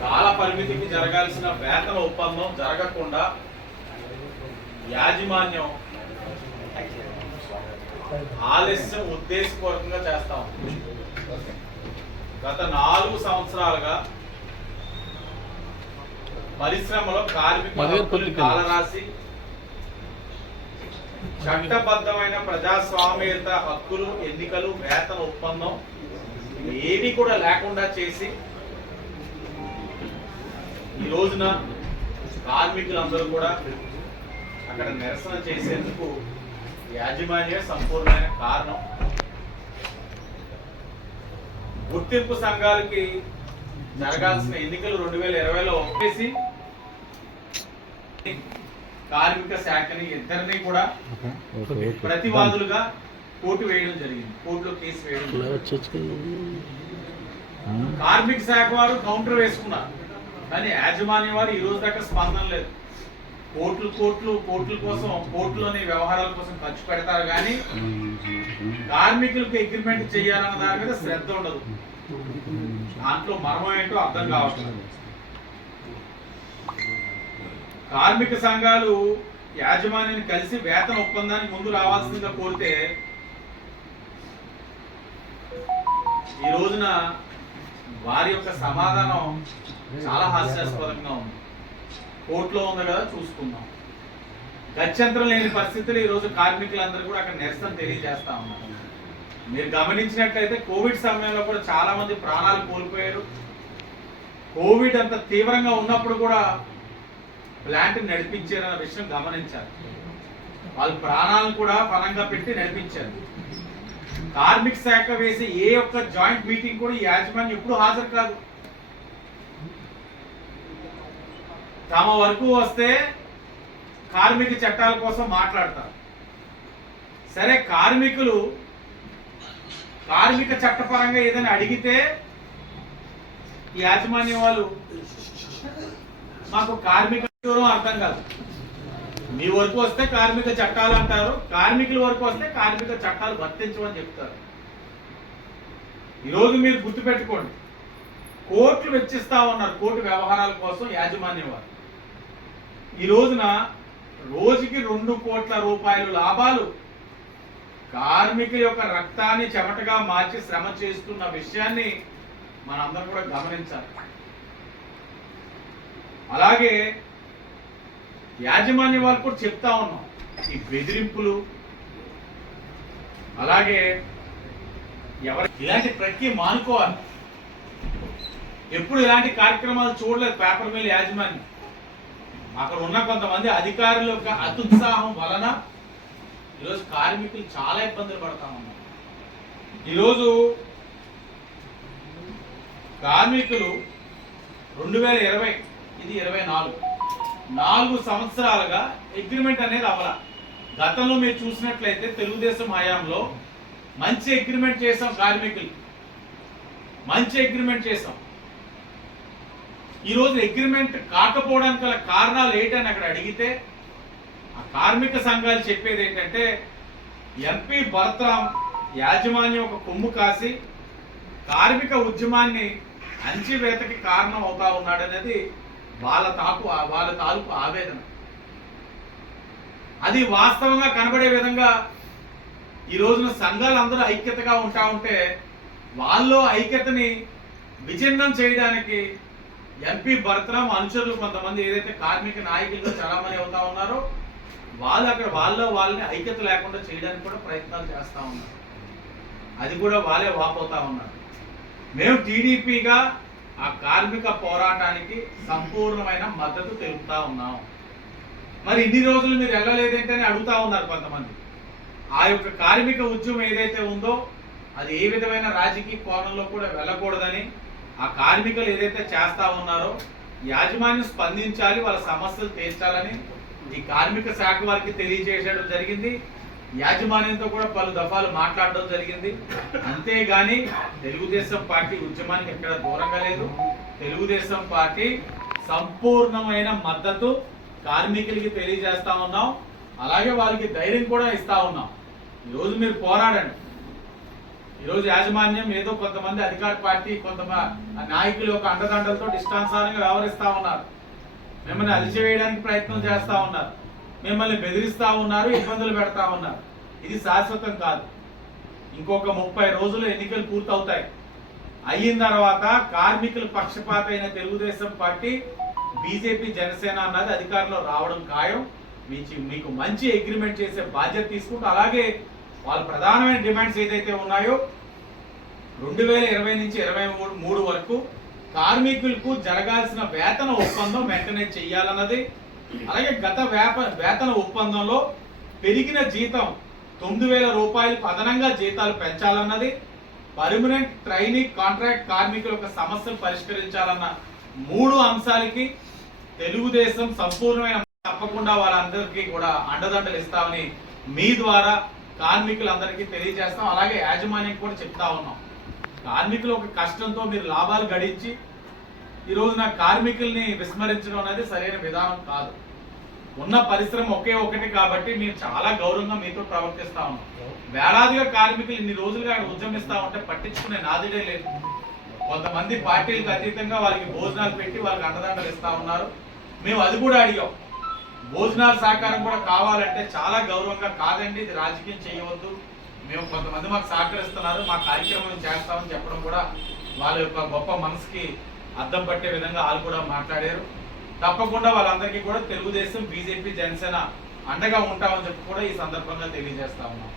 కాల పరిమితికి జరగాల్సిన వేతన ఒప్పందం జరగకుండా యాజమాన్యం ఆలస్యం ఉద్దేశపూర్వకంగా చేస్తా ఉంది గత నాలుగు సంవత్సరాలుగా పరిశ్రమలో కార్మిక మధ్య హక్కులు కొద్దిగా. కాలరాసి చట్టబద్ధమైన ప్రజాస్వామ్యత హక్కులు ఎన్నికలు వేతన ఒప్పందం ఏవి కూడా లేకుండా చేసి ఈ రోజున కార్మికులందరూ కూడా అక్కడ నిరసన చేసేందుకు యాజమాన్య సంపూర్ణమైన కారణం. గుర్తింపు సంఘాలకి జరగాల్సిన ఎన్నికలు రెండు వేల ఇరవైలో ఒప్పేసి కార్మిక శాఖని ఇద్దరిని కూడా ప్రతివాదులుగా కోర్టు వేయడం జరిగింది. కోర్టులో కేసు వేయడం. కార్మిక శాఖ వారు కౌంటర్ వేసుకున్నారు. కానీ యాజమాన్యం వారు ఈ రోజు దాకా స్పందన లేదు. కోట్లు కోట్లు కోట్ల కోసం కోర్టులోని వ్యవహారాల కోసం ఖర్చు పెడతారు కానీ కార్మికులకు అగ్రిమెంట్ చేయాలన్న దాని మీద శ్రద్ధ ఉండదు. దాంట్లో మర్మం ఏంటో అర్థం కావట్లేదు. కార్మిక సంఘాలు యాజమాన్యాన్ని కలిసి వేతన ఒప్పందానికి ముందు రావాల్సిందిగా కోరితే ఈ రోజున వారి యొక్క సమాధానం చాలా హాస్యాస్పదంగా ఉంది. కోర్టులో ఉంది కదా చూసుకుందాం. గత్యంతరం లేని పరిస్థితులు ఈ రోజు కార్మికులందరూ కూడా అక్కడ నిరసన తెలియజేస్తా ఉన్నారు. మీరు గమనించినట్లయితే కోవిడ్ సమయంలో కూడా చాలా మంది ప్రాణాలు కోల్పోయారు. కోవిడ్ అంత తీవ్రంగా ఉన్నప్పుడు కూడా ప్లాంట్ నడిపించారన్న విషయం గమనించారు వాళ్ళు ప్రాణాలను కూడా పరంగా పెట్టి నడిపించారు. కార్మిక శాఖ వేసి ఏ ఒక్క జాయింట్ మీటింగ్ కూడా ఈ యాజమాన్యం ఎప్పుడు హాజరు కాదు. తమ వరకు వస్తే కార్మిక చట్టాల కోసం మాట్లాడతారు. సరే కార్మికులు కార్మిక చట్టపరంగా ఏదైనా అడిగితే ఈ యాజమాన్యం వాళ్ళు మాకు కార్మిక అర్థం కాదు. మీ వరకు వస్తే కార్మిక చట్టాలు అంటారు కార్మికుల వరకు వస్తే కార్మిక చట్టాలు వర్తించమని చెప్తారు. ఈరోజు మీరు గుర్తుపెట్టుకోండి కోర్టులు వెచ్చిస్తా ఉన్నారు కోర్టు వ్యవహారాల కోసం యాజమాన్యం వారు. ఈ రోజున రోజుకి రెండు కోట్ల రూపాయలు లాభాలు కార్మికుల యొక్క రక్తాన్ని చెమటగా మార్చి శ్రమ చేస్తున్న విషయాన్ని మనందరం కూడా గమనించాలి. అలాగే యాజమాన్య వాళ్ళు కూడా చెప్తా ఉన్నాం. ఈ బెదిరింపులు అలాగే ఎవరు ఇలాంటి ప్రక్రియ మానుకోవాలి. ఎప్పుడు ఇలాంటి కార్యక్రమాలు చూడలేదు పేపర్ మిల్ యాజమాన్యం. అక్కడ ఉన్న కొంతమంది అధికారుల యొక్క అత్యుత్సాహం వలన ఈరోజు కార్మికులు చాలా ఇబ్బందులు పడతా ఉన్నారు. ఈరోజు కార్మికులు రెండు వేల ఇరవై ఇది ఇరవై నాలుగు. నాలుగు సంవత్సరాలుగా అగ్రిమెంట్ అనేది అవ్వాల. గతంలో మీరు చూసినట్లయితే తెలుగుదేశం హయాంలో మంచి అగ్రిమెంట్ చేసాం కార్మికులు. మంచి అగ్రిమెంట్ చేసాం ఈరోజు అగ్రిమెంట్ కాకపోవడానికి గల కారణాలు ఏంటని అక్కడ అడిగితే ఆ కార్మిక సంఘాలు చెప్పేది ఏంటంటే ఎంపీ భరతరామ్ యాజమాన్యం ఒక కొమ్ము కాసి కార్మిక ఉద్యమాన్ని అంచివేతకి కారణం అవుతా ఉన్నాడనేది వాళ్ళ తాకు వాళ్ళ తాలూకు ఆవేదన. అది వాస్తవంగా కనబడే విధంగా ఈ రోజున సంఘాలు అందరూ ఐక్యతగా ఉంటా ఉంటే వాళ్ళలో ఐక్యతని విచ్ఛిన్నం చేయడానికి ఎంపీ భరతరాం అనుచరులు కొంతమంది ఏదైతే కార్మిక నాయకులుగా చలామణి అవుతా ఉన్నారో వాళ్ళు అక్కడ వాళ్ళలో వాళ్ళని ఐక్యత లేకుండా చేయడానికి కూడా ప్రయత్నాలు చేస్తూ ఉన్నారు. అది కూడా వాళ్ళే వాపోతా ఉన్నారు. మేము టీడీపీగా ఆ కార్మిక పోరాటానికి సంపూర్ణమైన మద్దతు తెలుపుతా ఉన్నాం. మరి ఇన్ని రోజులు మీరు వెళ్ళలేదేంటని అడుగుతా ఉన్నారు కొంతమంది. ఆ యొక్క కార్మిక ఉద్యమం ఏదైతే ఉందో అది ఏ విధమైన రాజకీయ కోణంలో కూడా వెళ్ళకూడదని ఆ కార్మికులు ఏదైతే చేస్తా ఉన్నారో యాజమాన్యం స్పందించాలి వాళ్ళ సమస్యలు తీర్చాలని ఈ కార్మిక శాఖ వారికి తెలియజేయడం జరిగింది. యాజమాన్యంతో కూడా పలు దఫాలు మాట్లాడడం జరిగింది. అంతేగాని తెలుగుదేశం పార్టీ ఉద్యమానికి ఎక్కడ దూరంగా లేదు. తెలుగుదేశం పార్టీ సంపూర్ణమైన మద్దతు కార్మికులకి తెలియజేస్తా ఉన్నాం. అలాగే వాళ్ళకి ధైర్యం కూడా ఇస్తా ఉన్నాం. ఈరోజు మీరు పోరాడండి. ఈరోజు యాజమాన్యం ఏదో కొంతమంది అధికార పార్టీ కొంతమంది నాయకుల యొక్క అండదండలతో ఇష్టానుసారంగా వ్యవహరిస్తా ఉన్నారు. మిమ్మల్ని అలిచివేయడానికి ప్రయత్నం చేస్తా ఉన్నారు. మిమ్మల్ని బెదిరిస్తా ఉన్నారు ఇబ్బందులు పెడతా ఉన్నారు. ఇది శాశ్వతం కాదు. ఇంకొక ముప్పై రోజులు ఎన్నికలు పూర్తవుతాయి. అయిన తర్వాత కార్మికుల పక్షపాత అయిన తెలుగుదేశం పార్టీ బీజేపీ జనసేన అన్నది అధికారంలో రావడం ఖాయం. మీకు మీకు మంచి అగ్రిమెంట్ చేసే బాధ్యత తీసుకుంటూ అలాగే వాళ్ళ ప్రధానమైన డిమాండ్స్ ఏదైతే ఉన్నాయో రెండు వేల ఇరవై నుంచి ఇరవై మూడు మూడు వరకు కార్మికులకు జరగాల్సిన వేతన ఒప్పందం వెంటనే చెయ్యాలన్నది అలాగే గత వేప వేతన ఒప్పందంలో పెరిగిన జీతం తొమ్మిది వేల రూపాయలు అదనంగా జీతాలు పెంచాలన్నది పర్మనెంట్ ట్రైనింగ్ కాంట్రాక్ట్ కార్మికుల యొక్క సమస్యలు పరిష్కరించాలన్న మూడు అంశాలకి తెలుగుదేశం సంపూర్ణమైన తప్పకుండా వాళ్ళందరికీ కూడా అండదండలు ఇస్తామని మీ ద్వారా కార్మికులందరికీ తెలియజేస్తాం. అలాగే యాజమాన్యం కూడా చెప్తా ఉన్నాం. కార్మికుల ఒక కష్టంతో మీరు లాభాలు గడించి ఈ రోజు నా కార్మికుల్ని విస్మరించడం అనేది సరైన విధానం కాదు. ఉన్న పరిశ్రమ ఒకే ఒకటి కాబట్టి మేము చాలా గౌరవంగా మీతో ప్రవర్తిస్తా ఉన్నాం. వేలాదిగా కార్మికులు ఇన్ని రోజులుగా ఉద్యమిస్తా ఉంటే పట్టించుకునే నాదిడే లేదు. కొంతమంది పార్టీలకు అతీతంగా వాళ్ళకి భోజనాలు పెట్టి వాళ్ళకి అండదండలు ఇస్తా ఉన్నారు. మేము అది కూడా అడిగాం. భోజనాల సహకారం కూడా కావాలంటే చాలా గౌరవంగా కాదండి ఇది రాజకీయం చేయవద్దు. మేము కొంతమంది మాకు సహకరిస్తున్నారు మా కార్యక్రమం చేస్తామని చెప్పడం కూడా వాళ్ళ యొక్క గొప్ప మనసుకి అర్థం పట్టే విధంగా వాళ్ళు కూడా మాట్లాడారు. తప్పకుండా వాళ్ళందరికీ కూడా తెలుగుదేశం బీజేపీ జనసేన అండగా ఉంటామని చెప్పి కూడా ఈ సందర్భంగా తెలియజేస్తా ఉన్నాం.